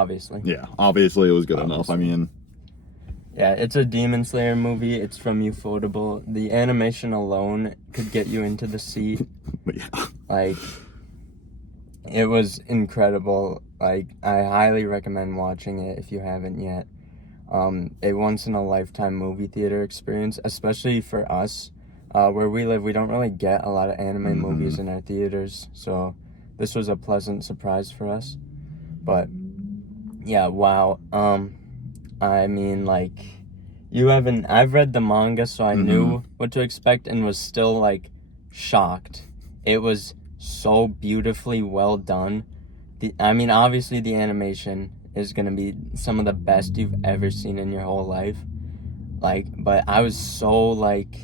obviously. Yeah, obviously it was good enough. I mean, yeah, it's a Demon Slayer movie. It's from Ufotable. The animation alone could get you into the seat. yeah. Like, it was incredible. Like, I highly recommend watching it if you haven't yet. A once-in-a-lifetime movie theater experience, especially for us. Where we live, we don't really get a lot of anime movies in our theaters, so this was a pleasant surprise for us. But, yeah, wow. I mean, like, I've read the manga, so I knew what to expect and was still, like, shocked. It was so beautifully well done. Obviously the animation is gonna be some of the best you've ever seen in your whole life. Like, but I was so, like,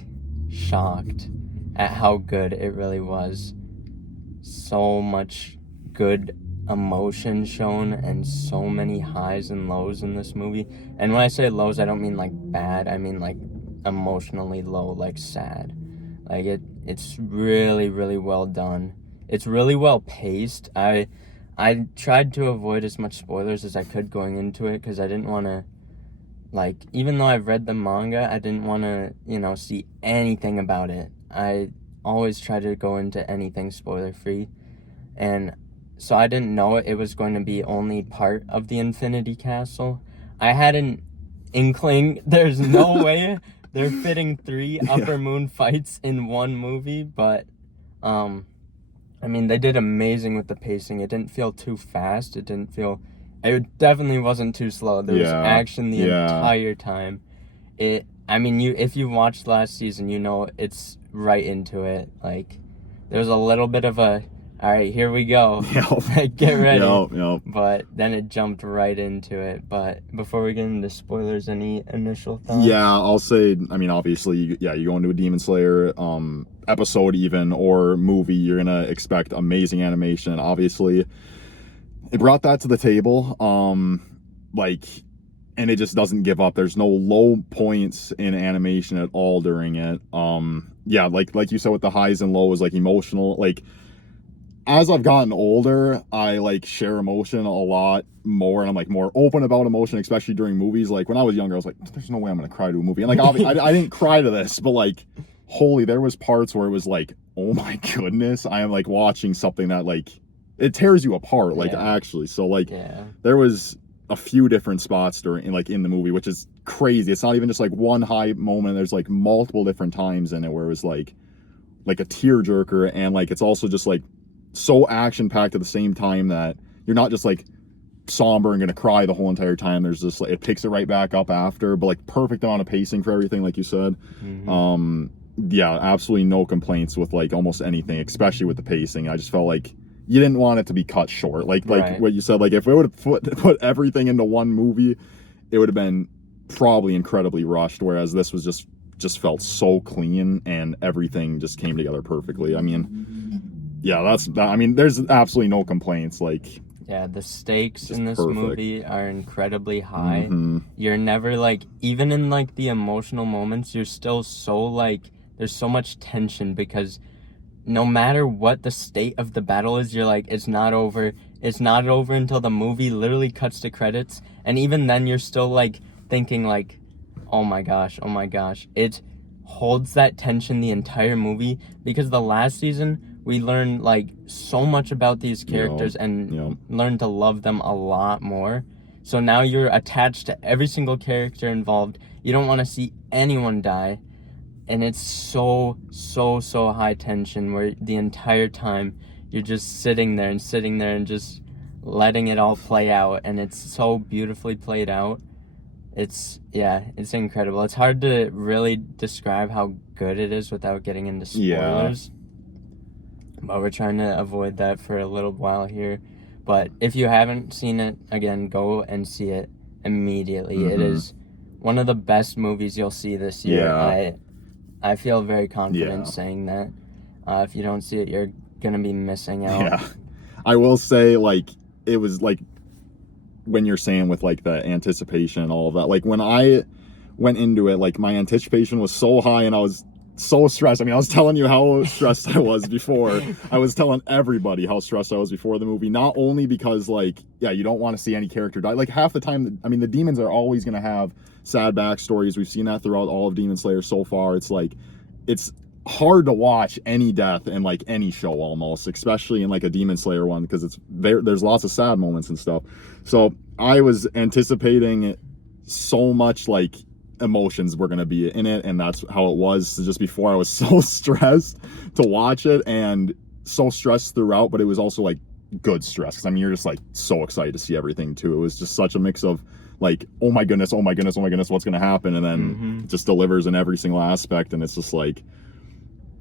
shocked at how good it really was. So much good emotion shown and so many highs and lows in this movie. And when I say lows, I don't mean like bad. I mean like emotionally low, like sad. Like it's really, really well done. It's really well paced. I tried to avoid as much spoilers as I could going into it because I didn't want to, like, even though I've read the manga, I didn't want to, see anything about it. I always try to go into anything spoiler free. And so I didn't know it was going to be only part of the Infinity Castle. I had an inkling there's no way they're fitting 3 Upper Moon fights in one movie, but they did amazing with the pacing. It didn't feel too fast. It definitely wasn't too slow. There was action the entire time. If you watched last season, it's right into it. Like, there's a little bit of a, all right, here we go. Yep. Get ready. Yep. But then it jumped right into it. But before we get into spoilers, any initial thoughts? Yeah, I'll say, obviously, you go into a Demon Slayer episode even, or movie, you're going to expect amazing animation. Obviously, it brought that to the table. And it just doesn't give up. There's no low points in animation at all during it. Like you said, with the highs and lows, like emotional, like, as I've gotten older, I like share emotion a lot more, and I'm like more open about emotion, especially during movies. Like, when I was younger, I was like, there's no way I'm gonna cry to a movie. And like, I didn't cry to this, but like, holy, there was parts where it was like, oh my goodness, I am like watching something that like, it tears you apart, like, actually. So like, there was a few different spots in the movie, which is crazy. It's not even just like one high moment. There's like multiple different times in it where it was like a tearjerker, and like, it's also just like so action-packed at the same time that you're not just like somber and gonna cry the whole entire time. There's just like, it picks it right back up after, but like perfect amount of pacing for everything, like you said. Absolutely no complaints with like almost anything, especially with the pacing. I just felt like you didn't want it to be cut short, like what you said. Like, if it would have put everything into one movie, it would have been probably incredibly rushed, whereas this was just felt so clean, and everything just came together perfectly. There's absolutely no complaints. Like, the stakes in this movie are incredibly high. You're never like, even in like the emotional moments, you're still so like, there's so much tension, because no matter what the state of the battle is, you're like, it's not over until the movie literally cuts to credits. And even then, you're still like thinking like, oh my gosh. It holds that tension the entire movie, because the last season we learned like so much about these characters and learned to love them a lot more. So now you're attached to every single character involved. You don't want to see anyone die. And it's so high tension, where the entire time you're just sitting there and just letting it all play out. And it's so beautifully played out. It's incredible. It's hard to really describe how good it is without getting into spoilers. But we're trying to avoid that for a little while here. But if you haven't seen it, again, go and see it immediately. It is one of the best movies you'll see this year. I feel very confident saying that. If you don't see it, you're going to be missing out. Yeah. I will say, like, it was like, when you're saying with like the anticipation and all of that, like, when I went into it, like, my anticipation was so high, and I was so stressed. I mean, I was telling you how stressed I was before. I was telling everybody how stressed I was before the movie. Not only because, like, yeah, you don't want to see any character die. Like, half the time, I mean, the demons are always going to have sad backstories. We've seen that throughout all of Demon Slayer so far. It's like, it's hard to watch any death in, like, any show almost, especially in, like, a Demon Slayer one, because there's lots of sad moments and stuff. So I was anticipating so much, like, emotions were going to be in it, and that's how it was. So just before, I was so stressed to watch it, and so stressed throughout, but it was also like good stress, because I mean, you're just like so excited to see everything too. It was just such a mix of like, oh my goodness, oh my goodness, oh my goodness, what's going to happen, and then it just delivers in every single aspect. And it's just like,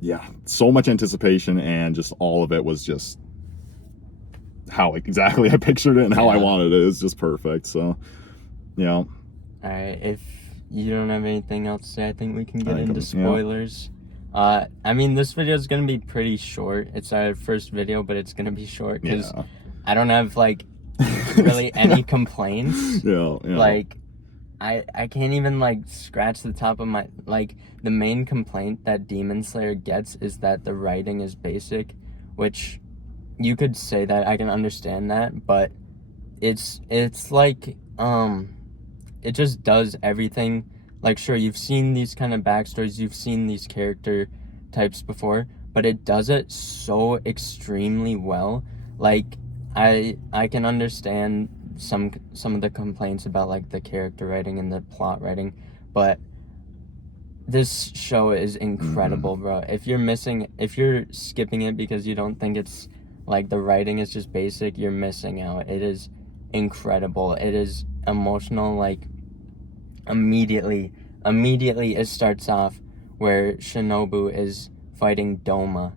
yeah, so much anticipation, and just all of it was just how exactly I pictured it and how I wanted it. It's just perfect. So yeah. All right, if you don't have anything else to say, I think we can get into spoilers. I mean, this video is going to be pretty short. It's our first video, but it's going to be short because I don't have, like, really any complaints. Like, I can't even, like, scratch the top of my... Like, the main complaint that Demon Slayer gets is that the writing is basic, which you could say that. I can understand that, but it's like, it just does everything. Like, sure, you've seen these kind of backstories, you've seen these character types before, but it does it so extremely well. Like, I can understand some of the complaints about, like, the character writing and the plot writing, but this show is incredible, bro. If you're skipping it because you don't think it's, like, the writing is just basic, you're missing out. It is incredible. It is emotional. Like, immediately it starts off where Shinobu is fighting Doma.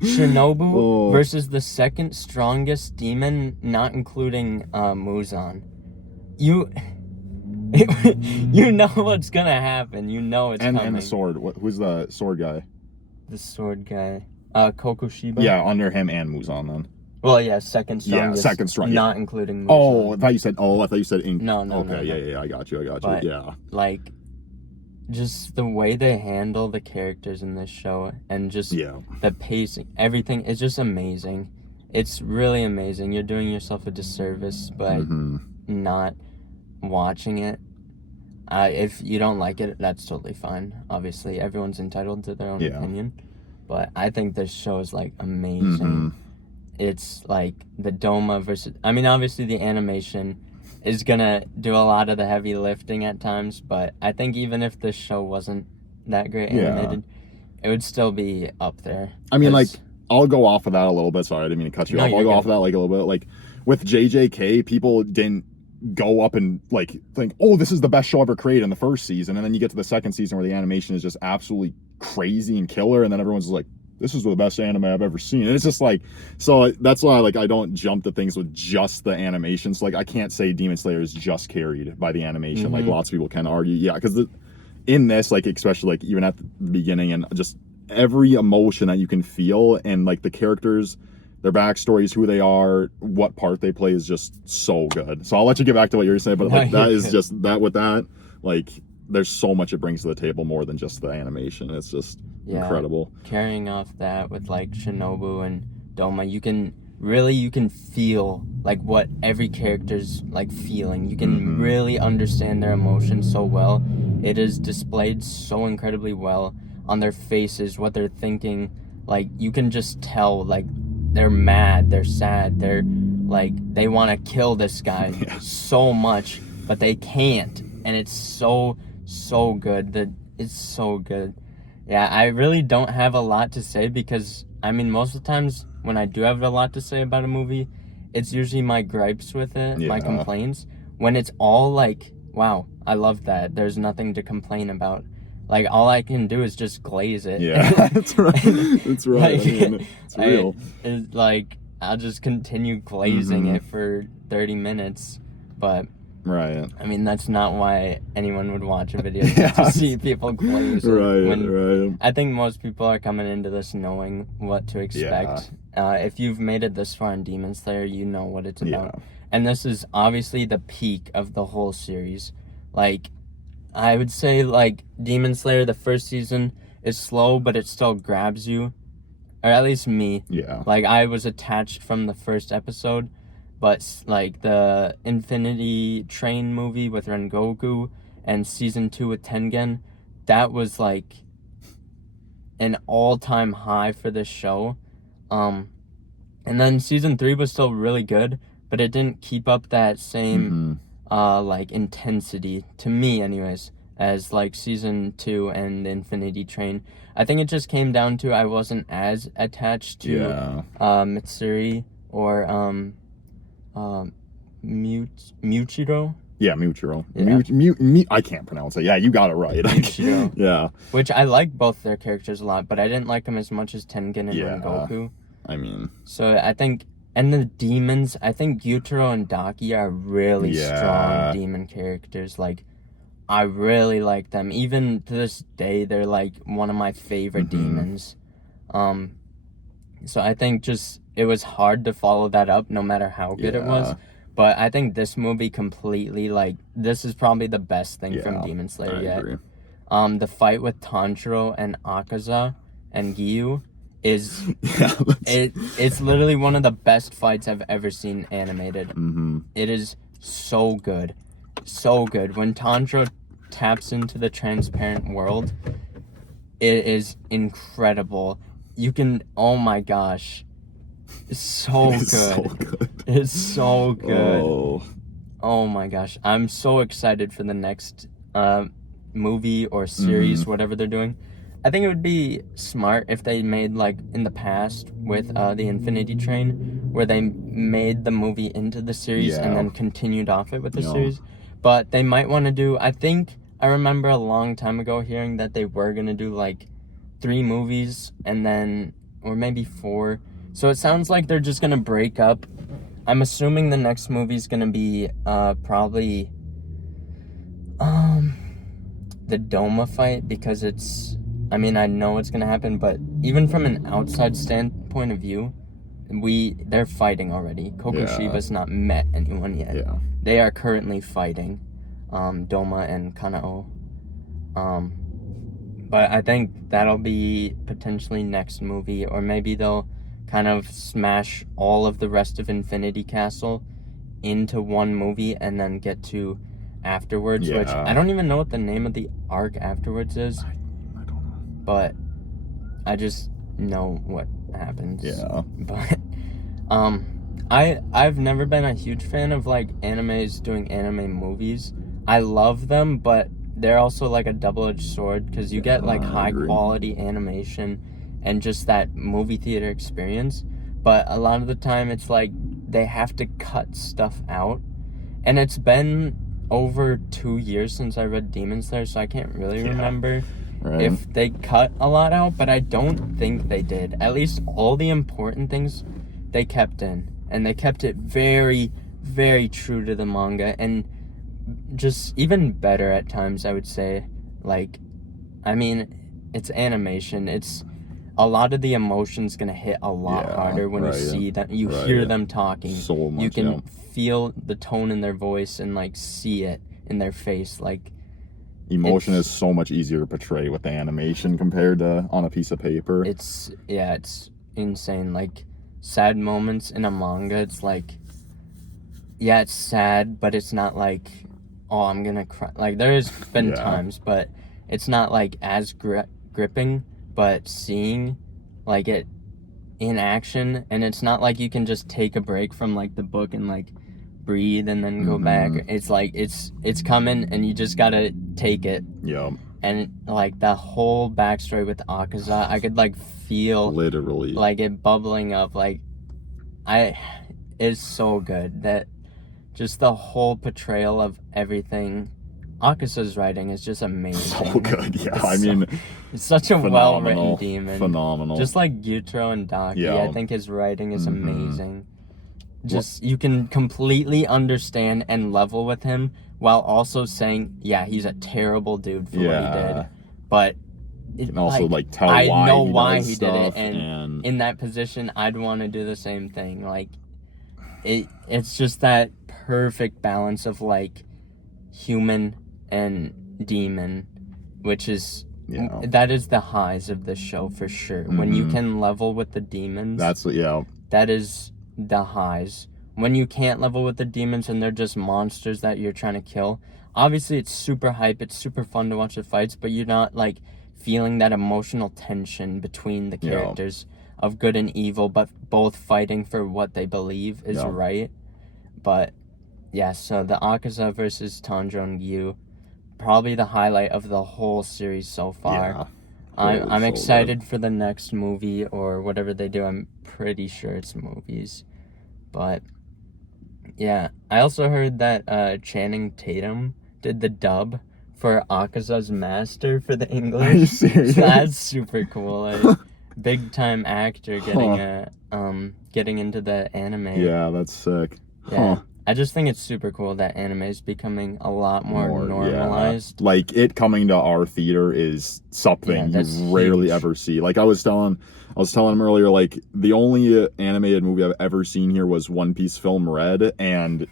Shinobu versus the second strongest demon, not including Muzan. You know what's gonna happen. You know it's coming. And the sword. Who's the sword guy? The sword guy. Kokushiba. Yeah, under him and Muzan then. Well, yeah, second strongest. Yeah, second strong. Not including Muzan. Oh, I thought you said. No. Okay, yeah, I got you. But, yeah. Like, just the way they handle the characters in this show, and just the pacing, everything is just amazing. It's really amazing. You're doing yourself a disservice by not watching it. If you don't like it, that's totally fine. Obviously, everyone's entitled to their own opinion. But I think this show is, like, amazing. It's like the Doma versus... I mean, obviously the animation is gonna do a lot of the heavy lifting at times, but I think even if this show wasn't that great animated, it would still be up there. I mean, like, I'll go off of that a little bit. Sorry, I didn't mean to cut you off. I'll go off of that, like, a little bit. Like, with JJK, people didn't go up and, like, think, oh, this is the best show ever created in the first season, and then you get to the second season where the animation is just absolutely crazy and killer, and then everyone's like, this is the best anime I've ever seen. And it's just like, so that's why, like, I don't jump to things with just the animations. Like, I can't say Demon Slayer is just carried by the animation. Like, lots of people can argue. Yeah, because in this, like, especially, like, even at the beginning, and just every emotion that you can feel, and, like, the characters, their backstories, who they are, what part they play is just so good. So I'll let you get back to what you were saying, but, like, that is just, that with that, like, there's so much it brings to the table more than just the animation. It's just incredible. Carrying off that with, like, Shinobu and Doma, you can feel, like, what every character's, like, feeling. You can really understand their emotions so well. It is displayed so incredibly well on their faces, what they're thinking. Like, you can just tell, like, they're mad, they're sad, they're, like, they want to kill this guy so much, but they can't. And it's so good. It's so good. Yeah, I really don't have a lot to say because, I mean, most of the times when I do have a lot to say about a movie, it's usually my gripes with it, my complaints. When it's all like, wow, I love that. There's nothing to complain about. Like, all I can do is just glaze it. Yeah, that's right. That's right. Like, I mean, it's real. It's like, I'll just continue glazing it for 30 minutes. But, right. I mean, that's not why anyone would watch a video to see people glaze it. Right. I think most people are coming into this knowing what to expect. If you've made it this far in Demon Slayer, you know what it's about. And this is obviously the peak of the whole series. Like, I would say like Demon Slayer, the first season is slow, but it still grabs you, or at least me. Yeah. Like I was attached from the first episode, but like the Infinity Train movie with Rengoku and season 2 with Tengen, that was like an all-time high for this show. And then season 3 was still really good, but it didn't keep up that same like intensity, to me anyways, as like season 2 and Infinity Train. I think it just came down to I wasn't as attached to Yeah. Mitsuri or Muchiro, Yeah, Muchiro. Yeah. I can't pronounce it. Yeah, you got it right. Muchiro. Yeah. which I like both their characters a lot, but I didn't like them as much as Tengen and Yeah. Rengoku. I mean, So I think, and the demons, I think Yutaro and Daki are really Yeah. strong demon characters. Like, I really like them. Even to this day, they're like one of my favorite demons. So I think just it was hard to follow that up, no matter how good it was. Yeah. But I think this movie completely, like, this is probably the best thing from Yeah, Demon Slayer I yet. agree. The fight with Tanjiro and Akaza and Giyu is Yeah. it's literally one of the best fights I've ever seen animated. Mm-hmm. It is so good. So good. When Tanjiro taps into the transparent world, it is incredible. You can, oh my gosh. It's so It's good. so good. It's so good. Oh. Oh my gosh. I'm so excited for the next movie or series, whatever they're doing. I think it would be smart if they made, like, in the past with the Infinity Train, where they made the movie into the series and Yeah. then continued off it with the Yeah. series. But they might want to do, I think, I remember a long time ago hearing that they were going to do, like, 3 movies and then, or maybe 4. So it sounds like they're just going to break up. I'm assuming the next movie's going to be probably the Doma fight, because it's, I mean, I know it's going to happen, but even from an outside standpoint of view, they're fighting already. Kokushiba's not met anyone yet. Yeah. They are currently fighting Doma and Kanao. But I think that'll be potentially next movie, or maybe they'll kind of smash all of the rest of Infinity Castle into one movie and then get to afterwards, which Yeah. I don't even know what the name of the arc afterwards is, I don't know. but I just know what happens. Yeah. But I've never been a huge fan of like animes doing anime movies. I love them, but they're also like a double-edged sword, because you get like I high agree. quality animation and just that movie theater experience, but a lot of the time it's like they have to cut stuff out, and it's been over 2 years since I read Demon Slayer, so I can't really Yeah. remember Right. if they cut a lot out, but I don't think they did. At least all the important things they kept in, and they kept it very, very true to the manga, and just even better at times, I would say. Like, I mean, it's animation. It's a lot of the emotion's gonna hit a lot Yeah, harder when right. you see them, you Right. hear them talking. So much. You can yeah. feel the tone in their voice and like see it in their face. Like, Emotion it's- is so much easier to portray with the animation compared to on a piece of paper. it's insane. Like, sad moments in a manga, it's like, yeah, it's sad, but it's not like, oh, I'm gonna cry. Like, there's been Yeah. times, but it's not like as gripping. But seeing like it in action, and it's not like you can just take a break from like the book and like breathe and then go back. It's like it's coming, and you just gotta take it. Yeah. And like the whole backstory with Akaza, I could like feel Literally. like it bubbling up. Like, it's so good that just the whole portrayal of everything. Akaza's writing is just amazing. So good. Yeah. It's I mean, It's such a well-written phenomenal. demon. Phenomenal. Just like Gyutaro and Daki, Yeah. I think his writing is amazing. Just, you can completely understand and level with him while also saying, yeah, he's a terrible dude for what he Yeah. did. But You can also like tell I why know he why does he did it, stuff, and in that position, I'd want to do the same thing. Like, it's just that perfect balance of like human and demon, which is Yeah. that is the highs of the show for sure. When you can level with the demons, That's what, yeah. that is the highs. When you can't level with the demons and they're just monsters that you're trying to kill, obviously it's super hype, it's super fun to watch the fights, but you're not like feeling that emotional tension between the characters of good and evil, but both fighting for what they believe is right. But yeah, so the Akaza versus Tanjiro and Gyu, probably the highlight of the whole series so far. Yeah. I'm excited for the next movie or whatever they do. I'm pretty sure it's movies. But yeah, I also heard that Channing Tatum did the dub for Akaza's Master for the English. Are you serious? So that's super cool. Like, big time actor getting into the anime. Yeah, that's sick. Yeah. Huh. I just think it's super cool that anime is becoming a lot more normalized. Yeah. Like, it coming to our theater is something you rarely ever see. Like, I was telling him earlier, like, the only animated movie I've ever seen here was One Piece Film Red, and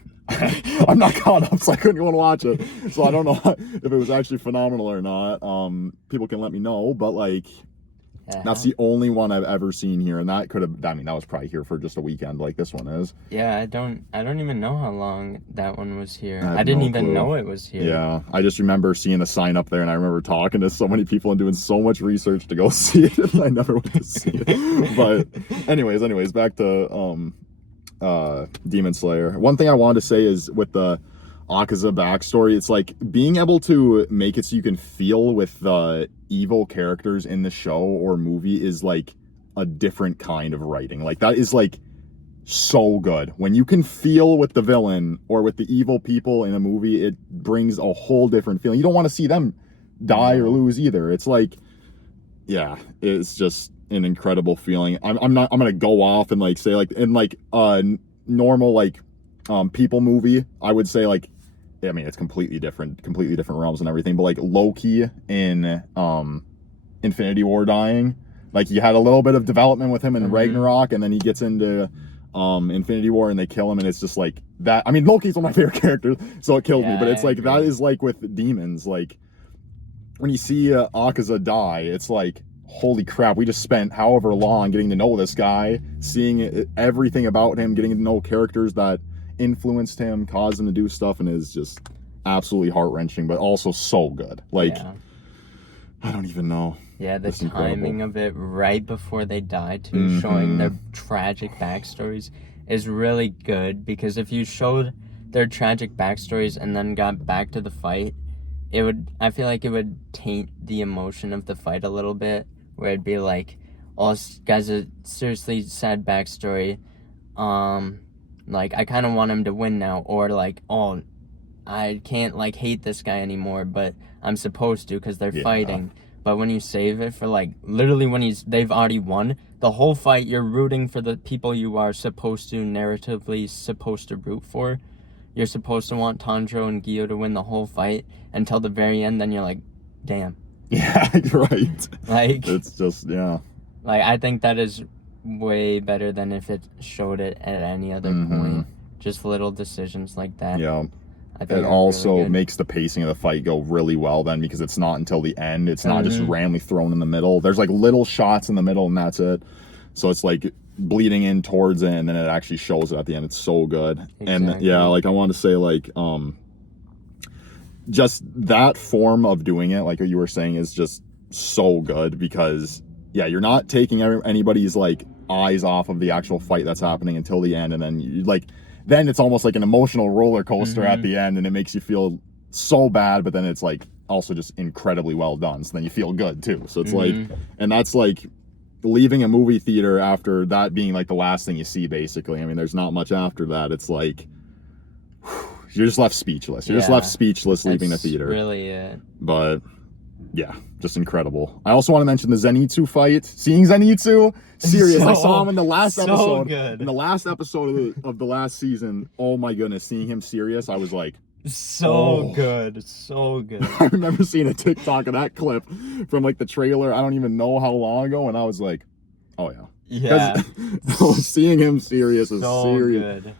I'm not caught up, so I couldn't go and watch it. So I don't know if it was actually phenomenal or not. People can let me know, but like, that's the only one I've ever seen here, and that was probably here for just a weekend, like this one is. Yeah, I don't even know how long that one was here. I didn't even know it was here. Yeah, I just remember seeing the sign up there, and I remember talking to so many people and doing so much research to go see it, and I never went to see it. But anyways, back to Demon Slayer. One thing I wanted to say is with the Akaza backstory, it's like being able to make it so you can feel with the evil characters in the show or movie is like a different kind of writing. Like, that is like so good. When you can feel with the villain or with the evil people in a movie, it brings a whole different feeling. You don't want to see them die or lose either. It's like, yeah, it's just an incredible feeling. I'm gonna go off and like say, like, in like a normal like people movie, I would say, like, I mean, it's completely different realms and everything, but like Loki in Infinity War dying, like, you had a little bit of development with him in Ragnarok, and then he gets into Infinity War and they kill him, and it's just like that. I mean, Loki's one of my favorite characters, so it killed me, but it's like that is like with demons, like when you see Akaza die, it's like, holy crap, we just spent however long getting to know this guy, seeing everything about him, getting to know characters that influenced him, caused him to do stuff, and is just absolutely heart-wrenching, but also so good. Like, I don't even know. Yeah, the timing of it right before they die too, showing their tragic backstories is really good, because if you showed their tragic backstories and then got back to the fight, I feel like it would taint the emotion of the fight a little bit, where it'd be like, oh, this guy's a seriously sad backstory, like, I kind of want him to win now, or like, oh, I can't like hate this guy anymore, but I'm supposed to because they're fighting. But when you save it for like literally when they've already won the whole fight, you're rooting for the people you are supposed to narratively supposed to root for. You're supposed to want Tanjiro and Gyu to win the whole fight until the very end. Then you're like, damn. Yeah, right. Like, it's just Like, I think that is way better than if it showed it at any other point. Just little decisions like that. Yeah. I think it also really makes the pacing of the fight go really well then, because it's not until the end. It's not just randomly thrown in the middle. There's like little shots in the middle and that's it. So it's like bleeding in towards it, and then it actually shows it at the end. It's so good. Exactly. And yeah, like I want to say, like, just that form of doing it, like you were saying, is just so good, because yeah, you're not taking anybody's like eyes off of the actual fight that's happening until the end, and then then it's almost like an emotional roller coaster at the end, and it makes you feel so bad, but then it's like also just incredibly well done, so then you feel good too. So it's like, and that's like leaving a movie theater after that being like the last thing you see, basically. I mean, there's not much after that. It's like, you're just left speechless. You're just left speechless leaving the theater. Really it. But yeah, just incredible. I also want to mention the Zenitsu fight. Seeing Zenitsu, serious. I saw him in the last episode. Good. In the last episode of the last season. Oh my goodness, seeing him serious, I was like, good. So good. I remember seeing a TikTok of that clip from like the trailer. I don't even know how long ago, and I was like, oh yeah. Yeah. Seeing him serious is so serious. Good.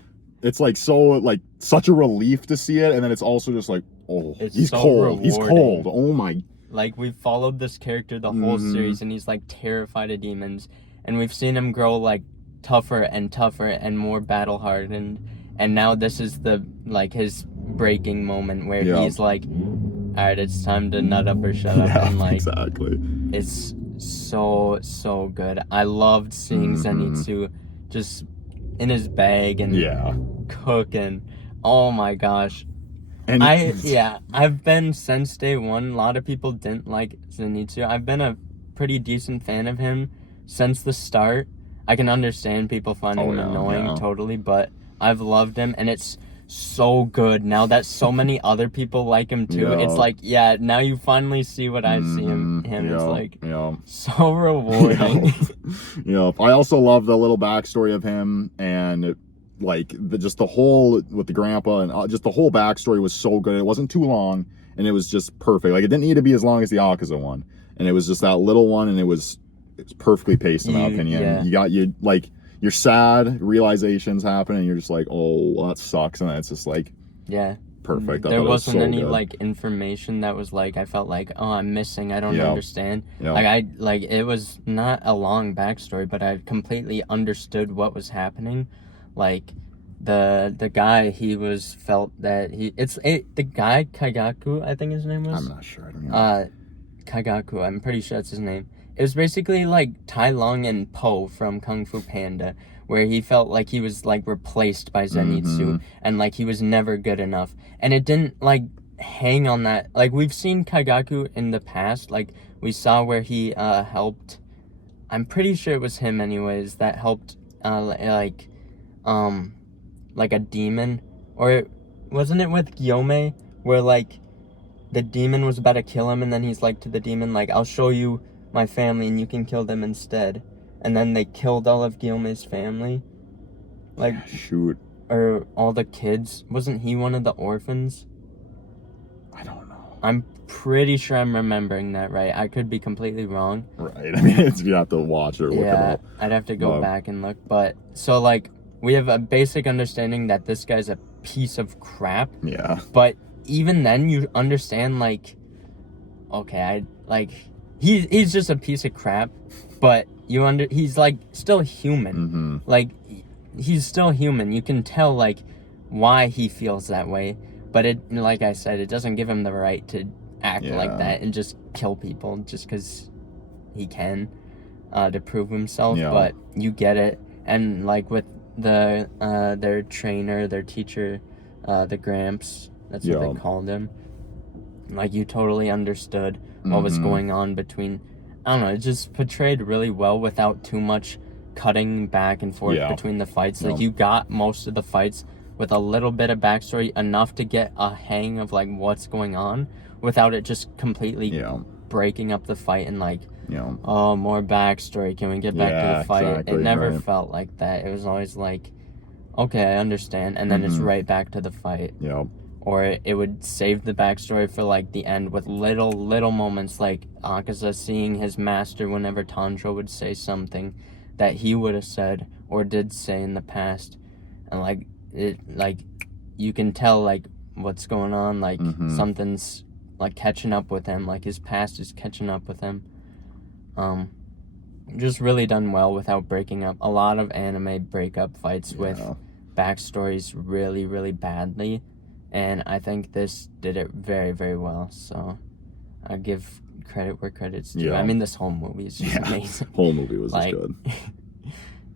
it's like so like such a relief to see it, and then it's also just like, oh, It's he's so cold. He's rewarding. cold. Oh my. Like, we've followed this character the whole series, and he's like terrified of demons, and we've seen him grow like tougher and tougher and more battle hardened, and now this is the like his breaking moment where Yeah. he's like, all right, it's time to nut up or shut up. Yeah, And like, exactly. it's so good. I loved seeing Zenitsu just in his bag and Yeah. cooking. Oh my gosh. And I've been since day one. A lot of people didn't like Zenitsu. I've been a pretty decent fan of him since the start. I can understand people finding him annoying, totally, but I've loved him, and it's so good now that so many other people like him too. It's like, yeah, now you finally see what I see him. It's like so rewarding. Yeah. I also love the little backstory of him, and like just the whole with the grandpa, and just the whole backstory was so good. It wasn't too long, and it was just perfect. Like, it didn't need to be as long as the Akaza one, and it was just that little one, and it was perfectly paced in my opinion. You're sad, realizations happen, and you're just like, oh, well, that sucks, and then it's just like, yeah, perfect. There wasn't any like information that was like, I felt like, oh, I'm missing, I don't understand. Like it was not a long backstory, but I completely understood what was happening. Like the guy, he was felt that the guy Kagaku, I think his name was. I'm not sure. I don't know. Kagaku, I'm pretty sure that's his name. It was basically like Tai Lung and Po from Kung Fu Panda, where he felt like he was like replaced by Zenitsu, and like he was never good enough. And it didn't like hang on that. Like, we've seen Kagaku in the past. Like, we saw where he helped. I'm pretty sure it was him, anyways, that helped like a demon, or wasn't it with Gyome, where like the demon was about to kill him, and then he's like to the demon, like, I'll show you my family and you can kill them instead. And then they killed all of Gyome's family. Like, shoot. Or all the kids. Wasn't he one of the orphans? I don't know. I'm pretty sure I'm remembering that right. I could be completely wrong. Right. I mean, you have to watch it or look it up. I'd have to go back and look. But, so like, we have a basic understanding that this guy's a piece of crap. Yeah. But even then, you understand, like, okay, he's just a piece of crap, but he's like still human. Like, he's still human. You can tell like why he feels that way, but it, like I said, it doesn't give him the right to act like that and just kill people just because he can, to prove himself. But you get it. And like with their trainer, their teacher, the Gramps, that's what they called him. Like, you totally understood what was going on between. I don't know, it just portrayed really well without too much cutting back and forth between the fights. Like, you got most of the fights with a little bit of backstory, enough to get a hang of like what's going on, without it just completely breaking up the fight and like, oh, more backstory, can we get back to the fight? Exactly, it never felt like that. It was always like, okay, I understand, and then it's right back to the fight. Or it would save the backstory for like the end with little moments, like Akaza seeing his master whenever Tanjiro would say something that he would have said or did say in the past, and like it, like you can tell like what's going on, like something's like catching up with him, like his past is catching up with him. Just really done well without breaking up. A lot of anime breakup fights with backstories really badly. And I think this did it very, very well. So I give credit where credit's due. I mean, this whole movie is just amazing. Whole movie was like, just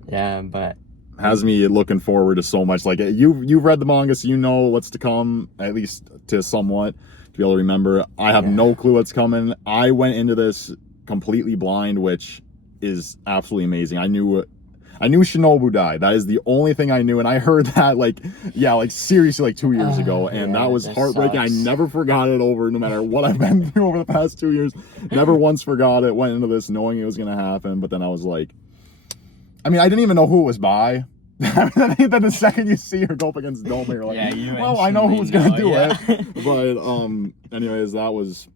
good. But has me looking forward to so much. Like, you've read the manga, so you know what's to come, at least to somewhat to be able to remember. I have no clue what's coming. I went into this completely blind, which is absolutely amazing. I knew Shinobu died. That is the only thing I knew, and I heard that like seriously like 2 years ago, and that was heartbreaking. Sucks. I never forgot it no matter what I've been through over the past 2 years. Never once forgot it. Went into this knowing it was gonna happen, but then I was like, I mean, I didn't even know who it was by. I think that the second you see her go up against Doma, you're like, well, I know who's gonna do it. But anyways, that was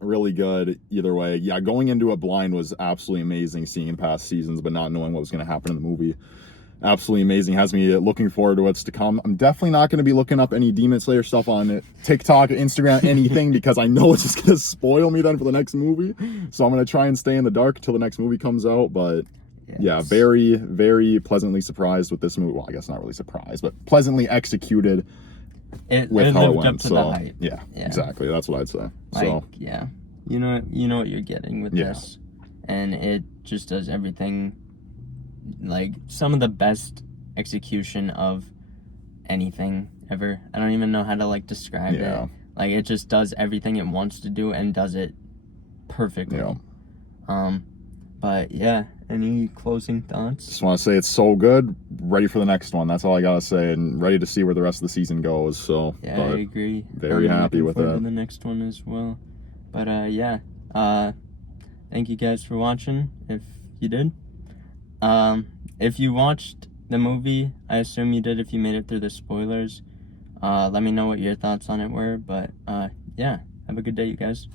really good either way. Going into it blind was absolutely amazing, seeing in past seasons but not knowing what was going to happen in the movie. absolutely amazing. Has me looking forward to what's to come. I'm definitely not going to be looking up any Demon Slayer stuff on TikTok, Instagram, anything, because I know it's just going to spoil me then for the next movie. So I'm going to try and stay in the dark until the next movie comes out. But yeah, very, very pleasantly surprised with this movie. Well, I guess not really surprised, but pleasantly executed with how it lived went. up to So the hype. yeah, exactly. That's what I'd say. So yeah, you know what you're getting with this, and it just does everything. Like some of the best execution of anything ever. I don't even know how to like describe it. Like it just does everything it wants to do and does it perfectly. But yeah, any closing thoughts? Just want to say it's so good. Ready for the next one. That's all I gotta say, and ready to see where the rest of the season goes. So yeah, I agree. Very happy with it. The next one as well. But yeah, thank you guys for watching. If you did, if you watched the movie, I assume you did. If you made it through the spoilers, let me know what your thoughts on it were. But yeah, have a good day, you guys.